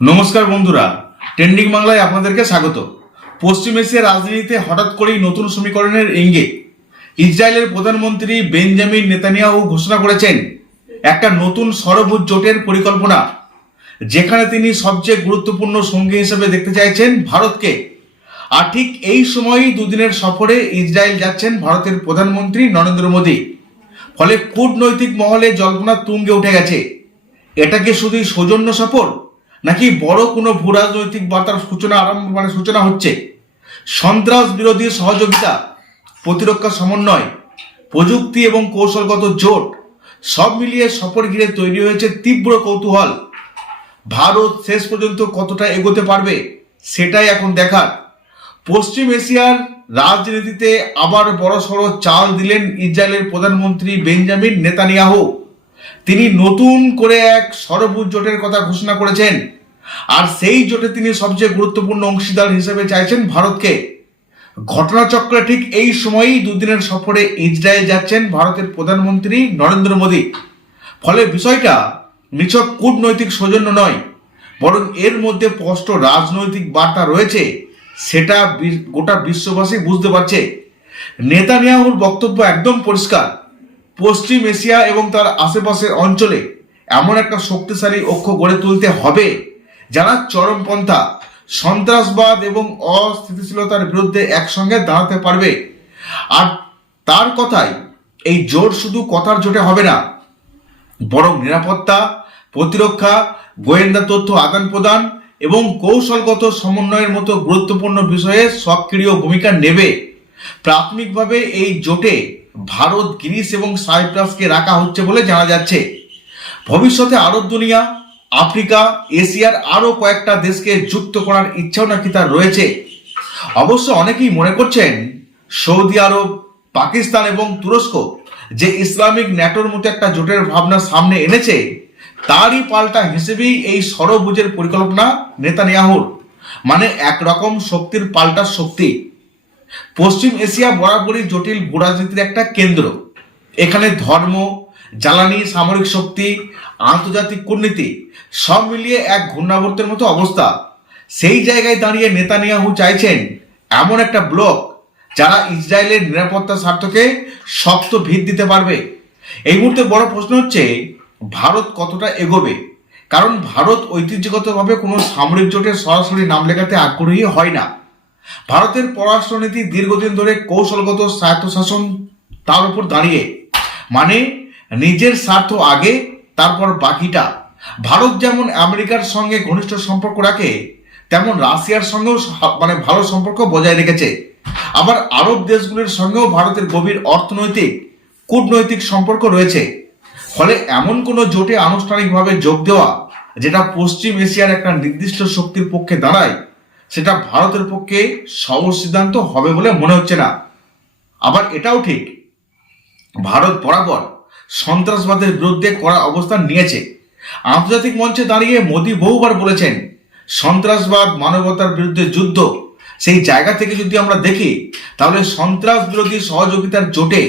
নমস্কার বন্ধুরা, ট্রেন্ডিং বাংলায় আপনাদেরকে স্বাগত। পশ্চিম এশিয়ার রাজনীতিতে হঠাৎ করেই নতুন সমীকরণের ইঙ্গিত। ইসরায়েলের প্রধানমন্ত্রী বেঞ্জামিন নেতানিয়াহু ঘোষণা করেছেন একটা নতুন ষড়ভুজ জোটের পরিকল্পনা, যেখানে তিনি সবচেয়ে গুরুত্বপূর্ণ সঙ্গী হিসেবে দেখতে চাইছেন ভারতকে। আর ঠিক এই সময়ই দুদিনের সফরে ইসরায়েল যাচ্ছেন ভারতের প্রধানমন্ত্রী নরেন্দ্র মোদী। ফলে কূটনৈতিক মহলে জল্পনা তুঙ্গে উঠে গেছে। এটা কি শুধুই সৌজন্য সফর, নাকি বড় কোনো ভূ রাজনৈতিক বার্তার সূচনা হচ্ছে? সন্ত্রাস বিরোধী সহযোগিতা, প্রতিরক্ষা সমন্বয়, প্রযুক্তি এবং কৌশলগত জোট, সব মিলিয়ে সফর ঘিরে তৈরি হয়েছে তীব্র কৌতূহল। ভারত শেষ পর্যন্ত কতটা এগোতে পারবে সেটাই এখন দেখার। পশ্চিম এশিয়ার রাজনীতিতে আবার বড়সড় চাল দিলেন ইসরায়েলের প্রধানমন্ত্রী বেঞ্জামিন নেতানিয়াহু। তিনি নতুন করে এক ষড়ভুজ জোটের কথা ঘোষণা করেছেন, আর সেই জোটে তিনি সবচেয়ে গুরুত্বপূর্ণ অংশীদার হিসেবে চাইছেন ভারতকে। ঘটনাচক্রে ঠিক এই সময়ই দুদিনের সফরে ইসরায়েল যাচ্ছেন ভারতের প্রধানমন্ত্রী নরেন্দ্র মোদী। ফলে বিষয়টা নিছক কূটনৈতিক সৌজন্য নয়, বরং এর মধ্যে স্পষ্ট রাজনৈতিক বার্তা রয়েছে, সেটা গোটা বিশ্ববাসী বুঝতে পারছে। নেতানিয়াহুর বক্তব্য একদম পরিষ্কার। পশ্চিম এশিয়া এবং তার আশেপাশের অঞ্চলে এমন একটা শক্তিশালী অক্ষ গড়ে তুলতে হবে যারা চরমপন্থা, সন্ত্রাসবাদ এবং অস্থিতিশীলতার বিরুদ্ধে একসঙ্গে দাঁড়াতে পারবে। আর তার কথাই এই জোট শুধু কথার জোটে হবে না, বরং নিরাপত্তা, প্রতিরক্ষা, গোয়েন্দা তথ্য আদান প্রদান এবং কৌশলগত সমন্বয়ের মতো গুরুত্বপূর্ণ বিষয়ে সক্রিয় ভূমিকা নেবে। প্রাথমিকভাবে এই জোটে ভারত, গ্রিস এবং সাইপ্রাসকে রাখা হচ্ছে বলে জানা যাচ্ছে। ভবিষ্যতে আরব দুনিয়া, আফ্রিকা, এশিয়ার আরো কয়েকটা দেশকে যুক্ত করার ইচ্ছাও নাকি তার রয়েছে। অবশ্য অনেকেই মনে করছেন সৌদি আরব, পাকিস্তান এবং তুরস্ক যে ইসলামিক ন্যাটোর মতো একটা জোটের ভাবনা সামনে এনেছে, তারই পাল্টা হিসেবেই এই ষড়ভুজের পরিকল্পনা নেতানিয়াহুর। মানে একরকম শক্তির পাল্টা শক্তি। পশ্চিম এশিয়া বরাবরই জটিল ভূরাজনীতির একটা কেন্দ্র। এখানে ধর্ম, জ্বালানি, সামরিক শক্তি, আন্তর্জাতিক কূটনীতি সব মিলিয়ে এক ঘূর্ণাবর্তের মতো অবস্থা। সেই জায়গায় দাঁড়িয়ে নেতানিয়াহু চাইছেন এমন একটা ব্লক যারা ইসরায়েলের নিরাপত্তা স্বার্থকে শক্ত ভিত দিতে পারবে। এই মুহূর্তে বড় প্রশ্ন হচ্ছে ভারত কতটা এগোবে। কারণ ভারত ঐতিহ্যগতভাবে কোনো সামরিক জোটে সরাসরি নাম লেখাতে আগ্রহী হয় না। ভারতের পররাষ্ট্রনীতি দীর্ঘদিন ধরে কৌশলগত স্বায়ত্তশাসন, তার উপর দাঁড়িয়ে, মানে নিজের স্বার্থ আগে, তারপর বাকিটা। ভারত যেমন আমেরিকার সঙ্গে ঘনিষ্ঠ সম্পর্ক রাখে, তেমন রাশিয়ার সঙ্গেও ভালো সম্পর্ক বজায় রেখেছে। আবার আরব দেশগুলির সঙ্গেও ভারতের গভীর অর্থনৈতিক, কূটনৈতিক সম্পর্ক রয়েছে। ফলে এমন কোনো জোটে আনুষ্ঠানিকভাবে যোগ দেওয়া যেটা পশ্চিম এশিয়ার একটা নির্দিষ্ট শক্তির পক্ষে দাঁড়ায়, সেটা ভারতের পক্ষে সহজ সিদ্ধান্ত হবে বলে মনে হচ্ছে না। আবার এটাও ঠিক, ভারত বরাবর সন্ত্রাসবাদের বিরুদ্ধে কড়া অবস্থান নিয়েছে। আন্তর্জাতিক মঞ্চে দাঁড়িয়ে মোদী বহুবার বলেছেন সন্ত্রাসবাদ মানবতার বিরুদ্ধে যুদ্ধ। সেই জায়গা থেকে যদি আমরা দেখি, তাহলে সন্ত্রাস বিরোধী সহযোগিতার জোটে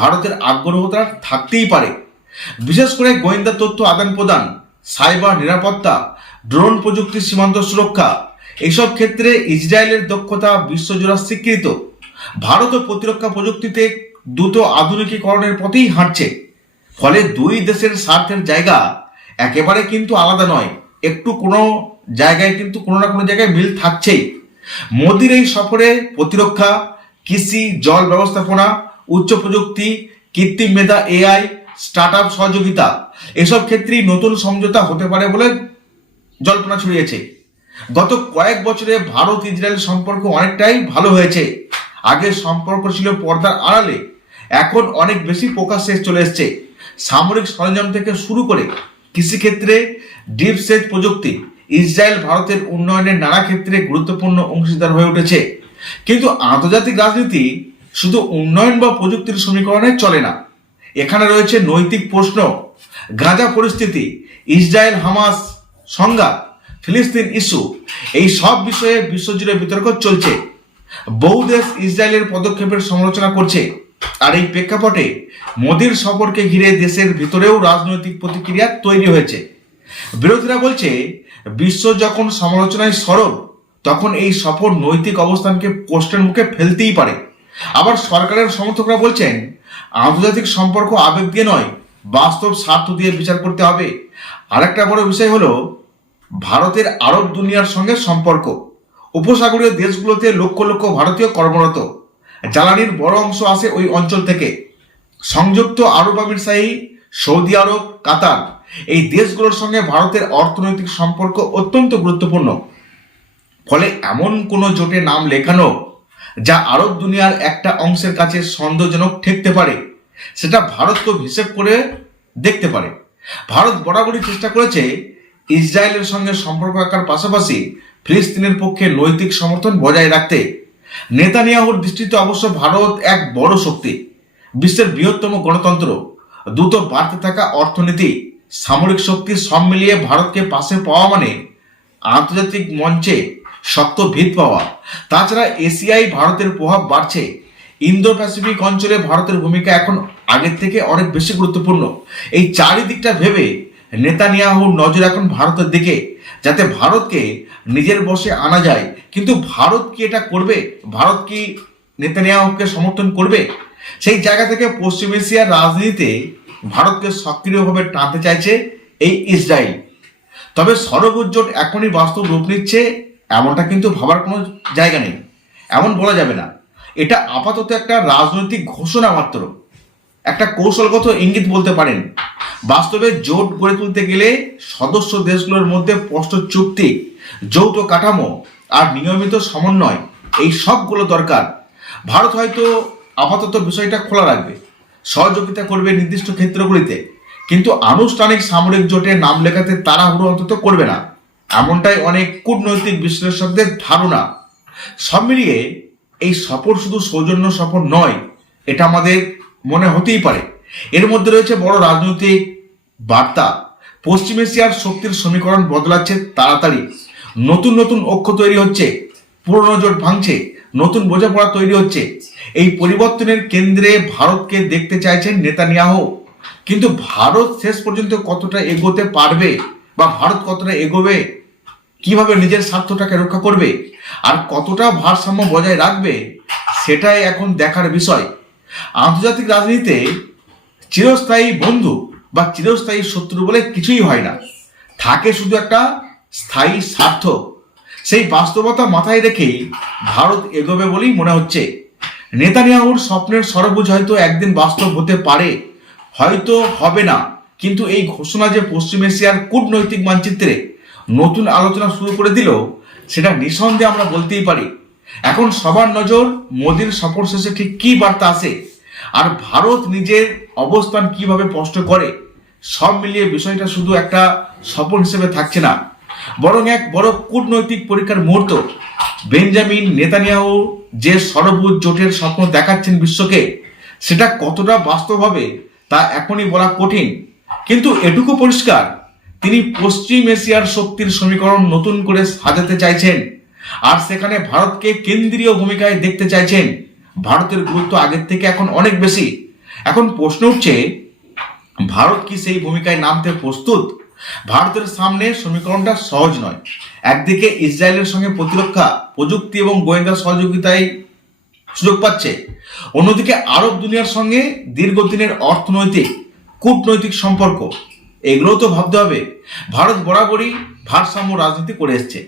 ভারতের আগ্রহতা থাকতেই পারে। বিশেষ করে গোয়েন্দা তথ্য আদান প্রদান, সাইবার নিরাপত্তা, ড্রোন প্রযুক্তি, সীমান্ত সুরক্ষা, এইসব ক্ষেত্রে ইসরায়েলের দক্ষতা বিশ্বজোড়া স্বীকৃত। ভারত প্রতিরক্ষা প্রযুক্তিতে দ্রুত আধুনিকীকরণের পথেই হাঁটছে। ফলে দুই দেশের স্বার্থের জায়গা একেবারে কিন্তু আলাদা নয়, একটু কোনো জায়গায় কিন্তু কোনো না কোনো জায়গায় মিল থাকছেই। মোদির এই সফরে প্রতিরক্ষা, কৃষি, জল ব্যবস্থাপনা, উচ্চ প্রযুক্তি, কৃত্রিম মেধা, এআই, স্টার্ট আপ সহযোগিতা, এসব ক্ষেত্রেই নতুন সমঝোতা হতে পারে বলে জল্পনা ছড়িয়েছে। গত কয়েক বছরে ভারত ইসরায়েল সম্পর্ক অনেকটাই ভালো হয়েছে। আগে সম্পর্ক ছিল পর্দার আড়ালে, এখন অনেক বেশি প্রকাশ্যে চলে এসছে। সামরিক সরঞ্জাম থেকে শুরু করে কৃষিক্ষেত্রে ডিপ সেচ প্রযুক্তি, ইসরায়েল ভারতের উন্নয়নের নানা ক্ষেত্রে গুরুত্বপূর্ণ অংশীদার হয়ে উঠেছে। কিন্তু আন্তর্জাতিক রাজনীতি শুধু উন্নয়ন বা প্রযুক্তির সমীকরণে চলে না। এখানে রয়েছে নৈতিক প্রশ্ন, গাজা পরিস্থিতি, ইসরায়েল হামাস সংঘাত, ফিলিস্তিন ইস্যু। এই সব বিষয়ে বিশ্বজুড়ে বিতর্ক চলছে। বহু দেশ ইসরায়েলের পদক্ষেপের সমালোচনা করছে। আর এই প্রেক্ষাপটে মোদির সফরকে ঘিরে দেশের ভিতরেও রাজনৈতিক প্রতিক্রিয়া তৈরি হয়েছে। বিরোধীরা বলছে বিশ্ব যখন সমালোচনায় সরব, তখন এই সফর নৈতিক অবস্থানকে প্রশ্নের মুখে ফেলতেই পারে। আবার সরকারের সমর্থকরা বলছেন, আন্তর্জাতিক সম্পর্ক আবেগ দিয়ে নয়, বাস্তব স্বার্থ দিয়ে বিচার করতে হবে। আরেকটা বড় বিষয় হলো ভারতের আরব দুনিয়ার সঙ্গে সম্পর্ক। উপসাগরীয় দেশগুলোতে লক্ষ লক্ষ ভারতীয় কর্মরত, জ্বালানির বড় অংশ আসে ওই অঞ্চল থেকে। সংযুক্ত আরব আমিরশাহী, সৌদি আরব, কাতার, এই দেশগুলোর সঙ্গে ভারতের অর্থনৈতিক সম্পর্ক অত্যন্ত গুরুত্বপূর্ণ। ফলে এমন কোনো জোটে নাম লেখানো যা আরব দুনিয়ার একটা অংশের কাছে সন্দেহজনক ঠেকতে পারে, সেটা ভারতকে হিসেব করে দেখতে পারে। ভারত বরাবরই চেষ্টা করেছে ইসরায়েলের সঙ্গে সম্পর্ক রাখার পাশাপাশি ফিলিস্তিনের পক্ষে নৈতিক সমর্থন বজায় রাখতে। নেতানিয়াহুর দৃষ্টিতে অবশ্য ভারত এক বড় শক্তি, বিশ্বের বৃহত্তম গণতন্ত্র, দ্রুত বাড়তে থাকা অর্থনীতি, সামরিক শক্তি সব মিলিয়ে ভারতকে পাশে পাওয়া মানে আন্তর্জাতিক মঞ্চে শক্ত ভিত পাওয়া। তাছাড়া এশিয়ায় ভারতের প্রভাব বাড়ছে। ইন্দো প্যাসিফিক অঞ্চলে ভারতের ভূমিকা এখন আগের থেকে অনেক বেশি গুরুত্বপূর্ণ। এই চারিদিকটা ভেবে নেতানিয়াহুর নজর এখন ভারতের দিকে, যাতে ভারতকে নিজের বশে আনা যায়। কিন্তু ভারত কি এটা করবে? ভারত কি নেতানিয়াহুকে সমর্থন করবে? সেই জায়গা থেকে পশ্চিম এশিয়ার রাজনীতিতে ভারতকে সক্রিয়ভাবে টানতে চাইছে এই ইসরায়েল। তবে সরবুজ জোট এখনই বাস্তব রূপ নিচ্ছে এমনটা কিন্তু ভাবার কোনো জায়গা নেই, এমন বলা যাবে না। এটা আপাতত একটা রাজনৈতিক ঘোষণা মাত্র, একটা কৌশলগত ইঙ্গিত বলতে পারেন। বাস্তবে জোট গড়ে তুলতে গেলে সদস্য দেশগুলোর মধ্যে স্পষ্ট চুক্তি, যৌথ কাঠামো আর নিয়মিত সমন্বয়, এই সবগুলো দরকার। ভারত হয়তো আপাতত বিষয়টা খোলা রাখবে, সহযোগিতা করবে নির্দিষ্ট ক্ষেত্রগুলিতে, কিন্তু আনুষ্ঠানিক সামরিক জোটে নাম লেখাতে তাড়াহুড়ো অন্তত করবে না, এমনটাই অনেক কূটনৈতিক বিশ্লেষকদের ধারণা। সব মিলিয়ে এই সফর শুধু সৌজন্য সফর নয়, এটা আমাদের মনে হতেই পারে এর মধ্যে রয়েছে বড় রাজনৈতিক বার্তা। পশ্চিম এশিয়ার শক্তির সমীকরণ বদলাচ্ছে তাড়াতাড়ি, নতুন নতুন অক্ষ তৈরি হচ্ছে, পুরনো জোট ভাঙছে, নতুন বোঝাপড়া তৈরি হচ্ছে। এই পরিবর্তনের কেন্দ্রে ভারতকে দেখতে চাইছেন নেতানিয়াহু। কিন্তু ভারত শেষ পর্যন্ত কতটা এগোতে পারবে, বা ভারত কতটা এগোবে, কিভাবে নিজের স্বার্থটাকে রক্ষা করবে, আর কতটা ভারসাম্য বজায় রাখবে, সেটাই এখন দেখার বিষয়। আন্তর্জাতিক রাজনীতিতে চিরস্থায়ী বন্ধু বা চিরস্থায়ী শত্রু বলে কিছুই হয় না, থাকে শুধু একটা স্থায়ী স্বার্থ। সেই বাস্তবতা মাথায় রেখেই ভারত এগোবে বলেই মনে হচ্ছে। নেতানিয়াহুর স্বপ্নের সরবুজ হয়তো একদিন বাস্তব হতে পারে, হয়তো হবে না, কিন্তু এই ঘোষণা যে পশ্চিম এশিয়ার কূটনৈতিক মানচিত্রে নতুন আলোচনা শুরু করে দিল, সেটা নিঃসন্দেহে আমরা বলতেই পারি। এখন সবার নজর মোদির সফর শেষে ঠিক কি বার্তা আসে, আর ভারত নিজের অবস্থান কিভাবে স্পষ্ট করে। সব মিলিয়ে বিষয়টা শুধু একটা সফর হিসেবে থাকছে না, বরং এক বড় কূটনৈতিক পরীক্ষার মুহূর্ত। বেঞ্জামিন নেতানিয়াহু যে সরবুজ জোটের স্বপ্ন দেখাচ্ছেন বিশ্বকে, সেটা কতটা বাস্তব হবে তা এখনই বলা কঠিন। কিন্তু এটুকু পরিষ্কার, তিনি পশ্চিম এশিয়ার শক্তির সমীকরণ নতুন করে সাজাতে চাইছেন, আর সেখানে ভারতকে কেন্দ্রীয় ভূমিকায় দেখতে চাইছেন। ভারতের গুরুত্ব আগের থেকে এখন অনেক বেশি। এখন প্রশ্ন উঠছে, ভারত কি সেই ভূমিকায় নামতে প্রস্তুত? ভারতের সামনে সমীকরণটা সহজ নয়। একদিকে ইসরায়েলের সঙ্গে প্রতিরক্ষা, প্রযুক্তি এবং গোয়েন্দা সহযোগিতায় সুযোগ পাচ্ছে, অন্যদিকে আরব দুনিয়ার সঙ্গে দীর্ঘদিনের অর্থনৈতিক, কূটনৈতিক সম্পর্ক, এগুলো তো ভাবতে হবে। ভারত বরাবরই ভারসাম্য রাজনীতি করে এসছে,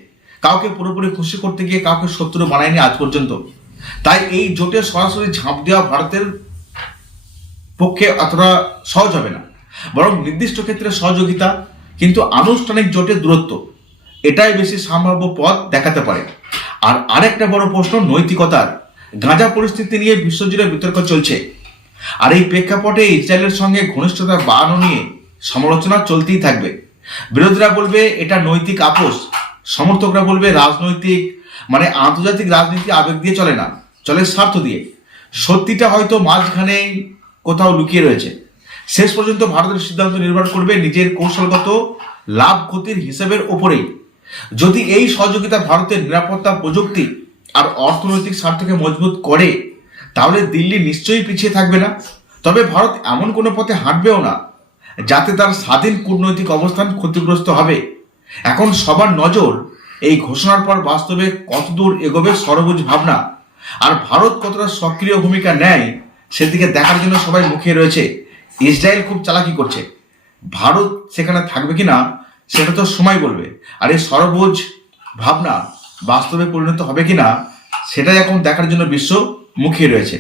কাউকে পুরোপুরি খুশি করতে গিয়ে কাউকে শত্রু বানায়নি আজ পর্যন্ত। তাই এই জোটে সরাসরি ঝাঁপ দেওয়া ভারতের পক্ষে অতটা সহজ হবে না, বরং নির্দিষ্ট ক্ষেত্রে সহযোগিতা, কিন্তু আনুষ্ঠানিক জোটের দূরত্ব, এটাই বেশি সম্ভাব্য পথ দেখাতে পারে। আর আরেকটা বড় প্রশ্ন নৈতিকতার। গাজা পরিস্থিতি নিয়ে বিশ্বজুড়ে বিতর্ক চলছে, আর এই প্রেক্ষাপটে ইসরায়েলের সঙ্গে ঘনিষ্ঠতা বাড়ানো নিয়ে সমালোচনা চলতেই থাকবে। বিরোধীরা বলবে এটা নৈতিক আপোষ, সমর্থকরা বলবে রাজনৈতিক, মানে আন্তর্জাতিক রাজনীতি আবেগ দিয়ে চলে না, চলে স্বার্থ দিয়ে। সত্যিটা হয়তো মাঝখানেই কোথাও লুকিয়ে রয়েছে। শেষ পর্যন্ত ভারতের সিদ্ধান্ত নির্ভর করবে নিজের কৌশলগত লাভ ক্ষতির হিসাবের ওপরেই। যদি এই সহযোগিতা ভারতের নিরাপত্তা, প্রযুক্তি আর অর্থনৈতিক স্বার্থকে মজবুত করে, তাহলে দিল্লি নিশ্চয়ই পিছিয়ে থাকবে না। তবে ভারত এমন কোনো পথে হাঁটবেও না যাতে তার স্বাধীন কূটনৈতিক অবস্থান ক্ষতিগ্রস্ত হবে। এখন সবার নজর এই ঘোষণার পর বাস্তবে কতদূর এগোবে সরবুজ ভাবনা, আর ভারত কতটা সক্রিয় ভূমিকা নেয় সেদিকে দেখার জন্য সবাই মুখিয়ে রয়েছে। ইসরায়েল খুব চালাকি করছে, ভারত সেখানে থাকবে কিনা সেটা তো সময় বলবে। আর এই সরবুজ ভাবনা বাস্তবে পরিণত হবে কিনা সেটাই এখন দেখার জন্য বিশ্ব মুখিয়ে রয়েছে।